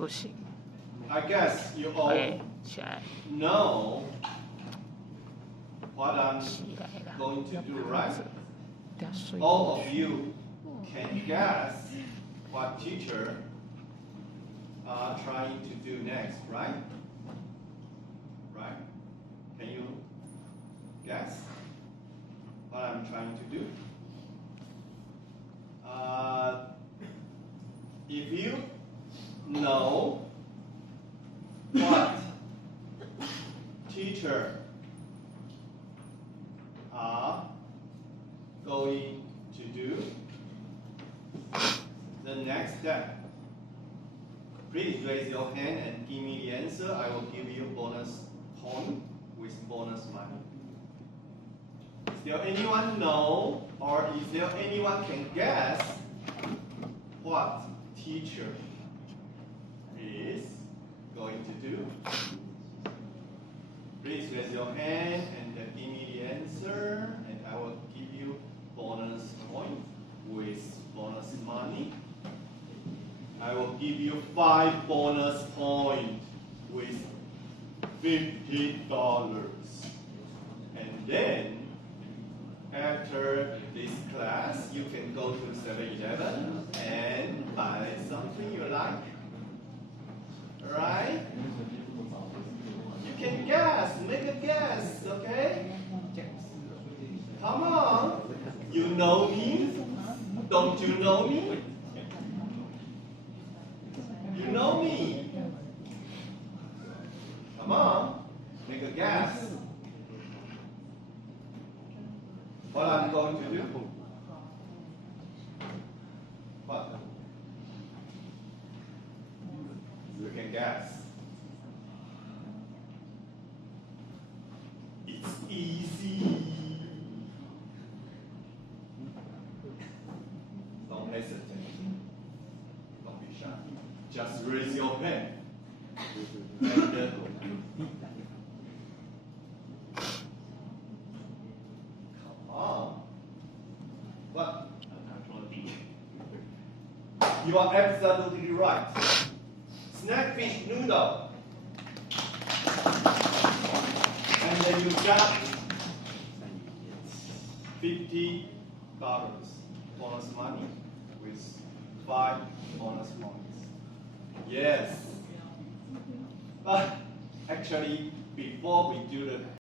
不行。 I guess you all OK， 起来， know what I'm 起来了。 going to do, right? 等下睡 All 过 of 去。 you can guess what teacher are trying to do next, right? Right? Can you guess what I'm trying to do? If you know what teacher are going to do the next step, please raise your hand and give me the answer. I will give you bonus point with bonus money. Is there anyone know, or is there anyone can guess what teacher is going to do? Please raise your hand and give me the answer, and I will give you bonus point with bonus money. I will give you 5 bonus points with $50. And then, after this class, you can go to 7-Eleven and buy something you like. Alright? You can guess, make a guess, okay? Come on. You know me? Don't you know me? You know me. Come on, make a guess. What I'm going to do? What? You can guess. It's easy. Don't hesitate. Don't be shy. Just raise your hand. And come on. What? You are absolutely right. Snack fish noodle. And then you got $50 bonus money with 5 bonus points. Yes. But actually, before we do the